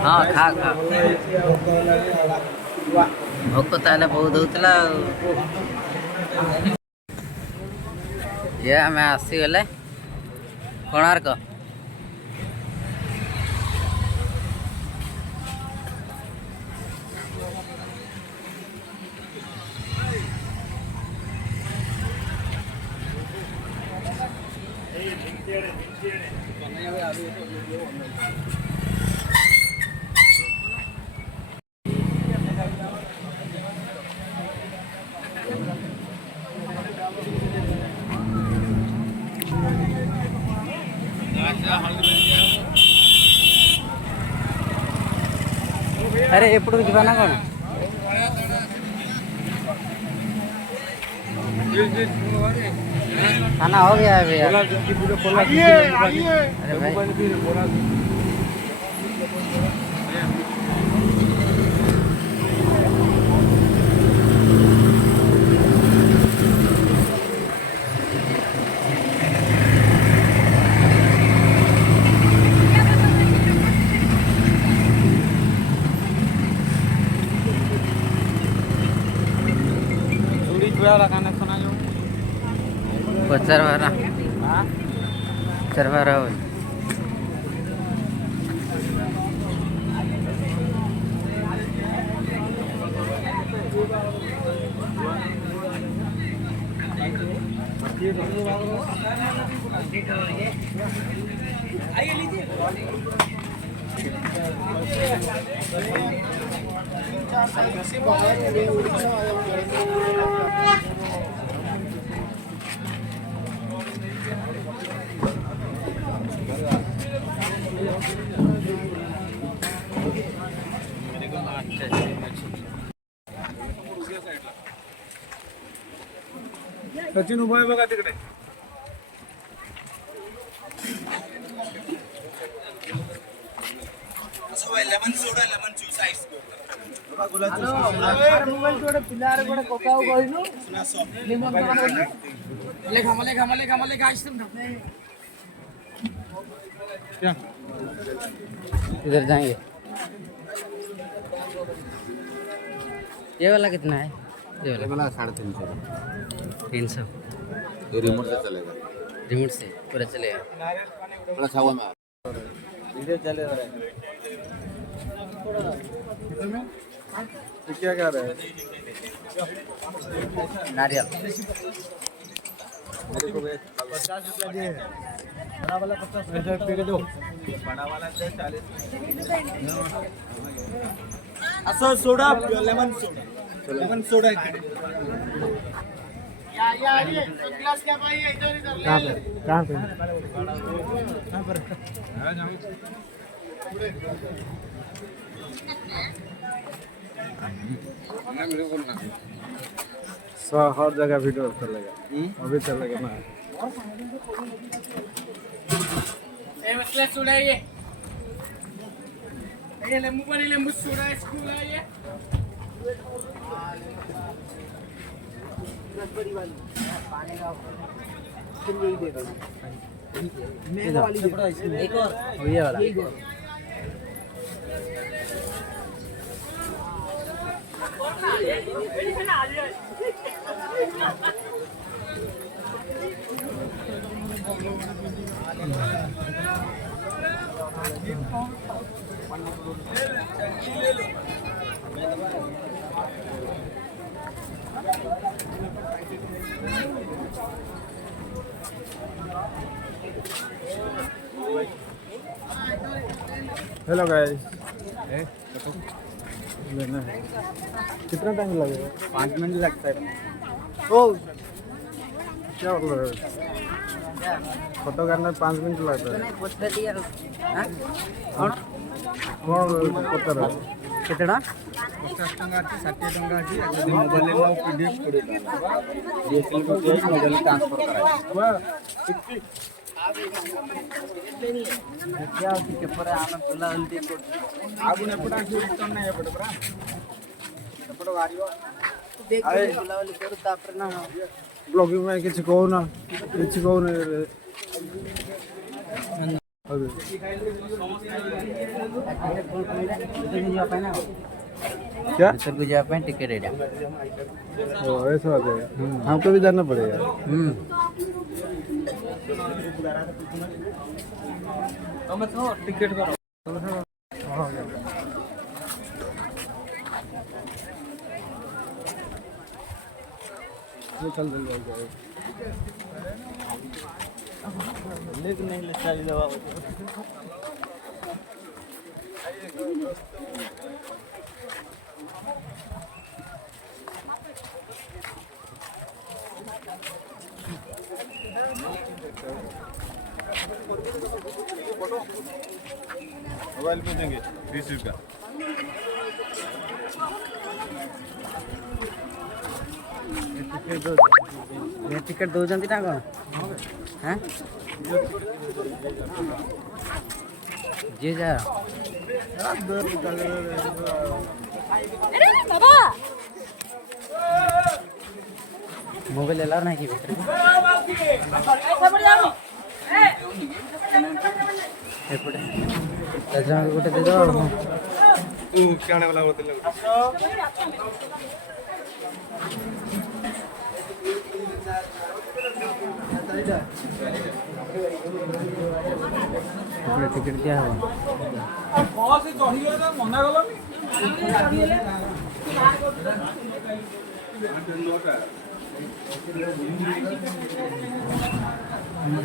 हाँ खा खा भोक ताले बहुत होता ये आम आसीगले कोणार्क अरे एपड़ जाना कौन खाना हो गया है भैया अरे भाई पचार बारह हो सचिन उभा आहे बघा तिकडे lemon soda lemon juice ice mobile जोड़े पिलार गोड़े कोकाओ गइनु सुना सो लेमन ले गाइस तुम क्या इधर जाएंगे ये वाला कितना है ये वाला 350 ये रिमोट से चलेगा रिमोट से पूरा चलेगा थोड़ा छावा में वीडियो चले रहा है क्या क्या रहा है नारियल मेरे को 50 रुपया दिए बड़ा वाला 50 रुपये के दो बड़ा वाला 40 असो सोडा लेमन सोडा या ये ग्लास क्या भाई इधर कहां पे हर जगह वीडियो चलेगा अभी चलेगा ना ये लेमू पानी लेमू सोडा स्कूल है ये पानी का किलो दे दो मैंगो वाली एक और ये वाला हेलो गाइस लेना है कितना टाइम लगेगा 5 मिनट लगता है ओ क्या बोल रहे हो फोटो करने 5 मिनट लगता है कौन पता रहा कितना 50 टंका 60 टंका मोबाइल में पीडीएफ कर मोबाइल ट्रांसफर कराए क्या होती के पर आम बुला उल्टी को आगुन एपटे आसी रिटर्न नाही एपटे परा एपटे गाड़ियो देख बुला उल्टी करू तापर ना ब्लॉगिंग में किसी कहू ना अबे क्या भीतर को जा पाए टिकट रेडी ओ ऐसा बात है हमको भी जाना पड़ेगा हम तो टिकट करो चल जाएगा लेकिन नहीं ले चाहिए दवा मोबाइल पे देंगे 20 रुपया टिकट दौरान ना कौन हाँ जी जा मोबाइल अलाउ नहीं की भीतर एपटे लजन गोटे दे दो तू क्या वाला होते लग टिकट क्या है से चढ़ियो ना मना गलनी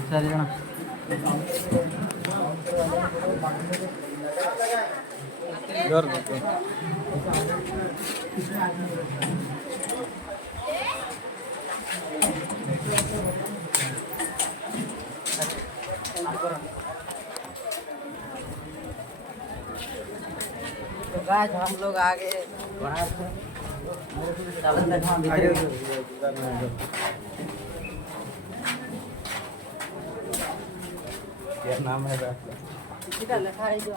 चार जन घर तो गाइस हम लोग आगे वहाँ से चलते हैं भीतर क्या नाम है किधर लिखा है जो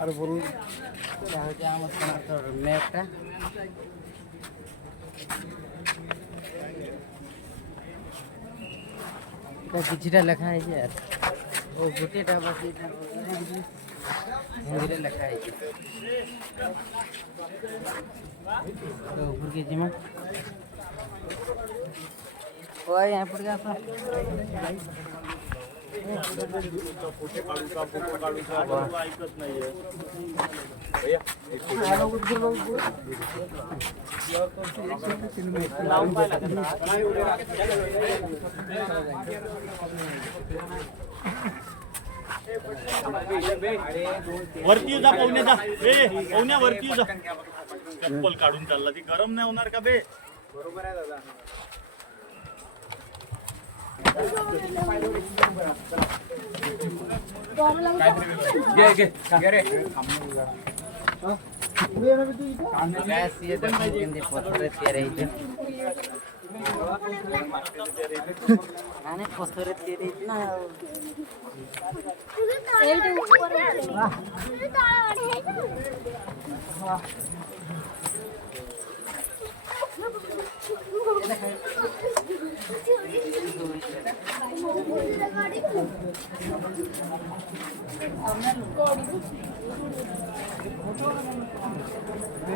अरे बोल क्या हो जाए उसका तो मैप का किछटा लिखा है यार ओ गुटेटा बस हिंदी लिखा है तो ऊपर के जिमा ओए यहाँ पर क्या वरती जा पाहुण्या जा पाहुण्या वरती जा चप्पल काढून चालला ती गरम नाही होणार का बे बरोबर आहे दादा ये पत्थर तैयार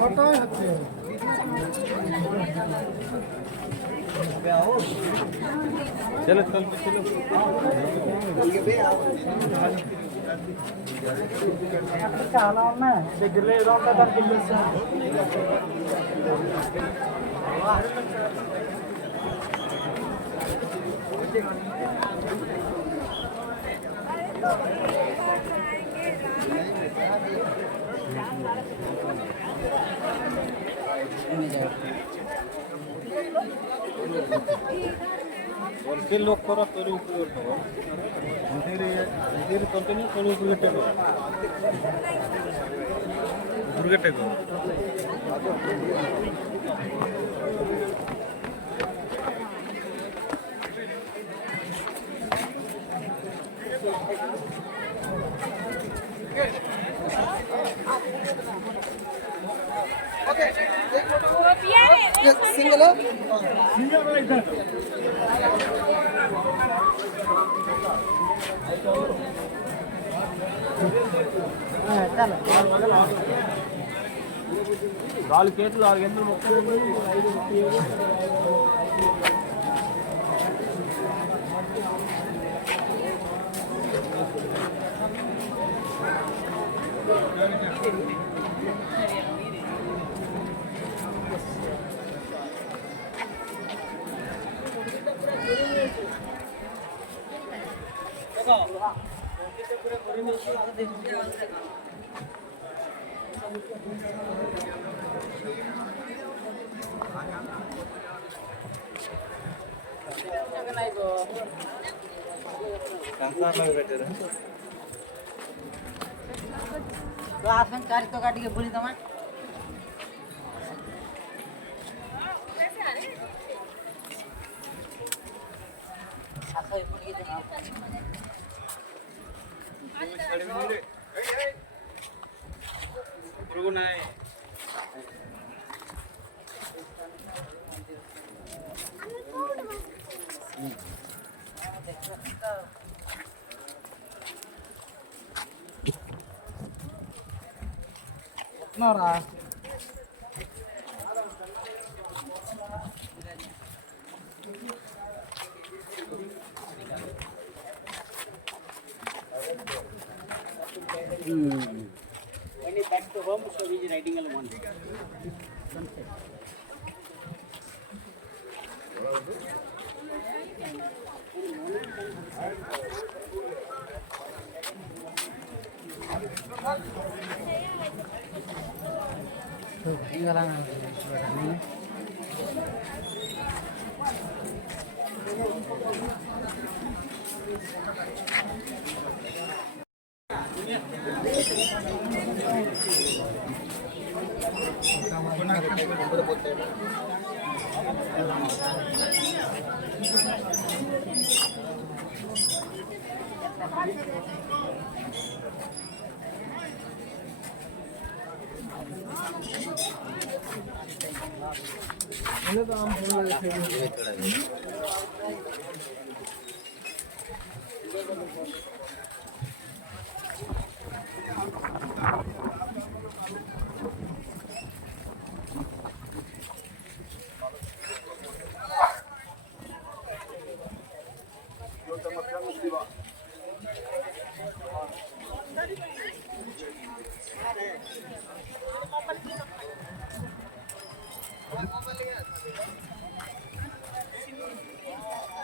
पत्थर चलो चल चलो చాలా ఉన్నా దగ్గరలో ఏదో ఉంటుంది దానికి के लोग करो तोरी ऊपर उठाओ इधर कंटिन्यू तोरी ऊपर टेको ऊपर टेको सिंगल నాలుగు కేసులు 6 గంటలు మొత్తం 5 तो आसन चारी तो काट के बोली तमा आसन बोली के రా When he back to home, so he is riding alone. तो ये वाला ना नहीं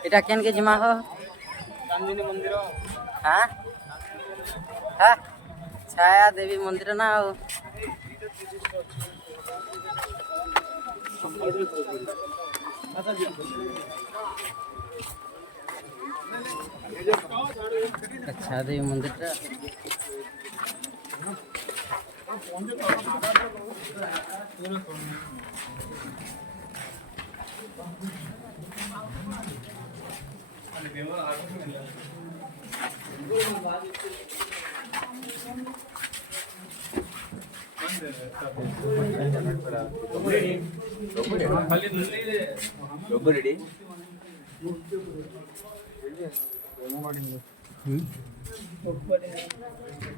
এটা কেন কে জমা हो चांदनी मंदिर हाँ हाँ छाया देवी मंदिर ना हो अच्छा देवी मंदिर टा ಲೋಗೋ ರೆಡಿ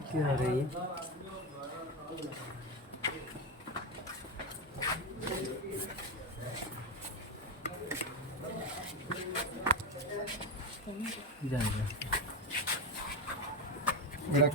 क्या हो रही है जा जा क्या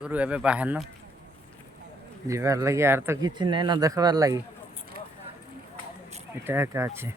गुरु एबे बाहर न जीवार लगी यार तो किसी नहीं न देखबार लगी এটা একা আছে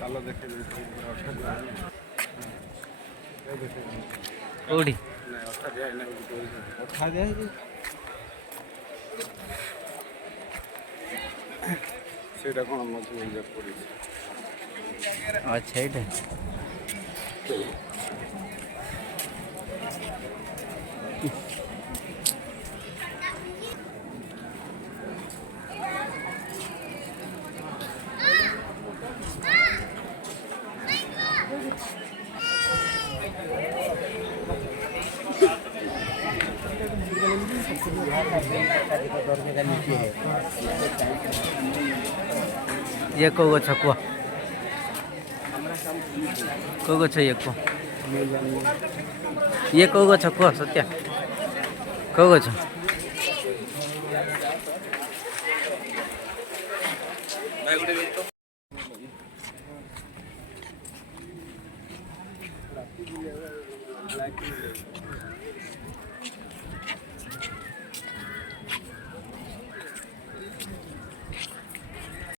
ଚାଲ ଦେଖେଇଦେବି କୋଉଠି ଅଠା ଦିଆହେଇଛି ସେଇଟା କ'ଣ ମଝି ପଡ଼ିଛି ଆଚ୍ଛା ଏଇଟା ये को छकुआ को ये को ये को छकुआ सत्या को छ